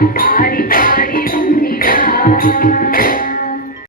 Thank you. Go?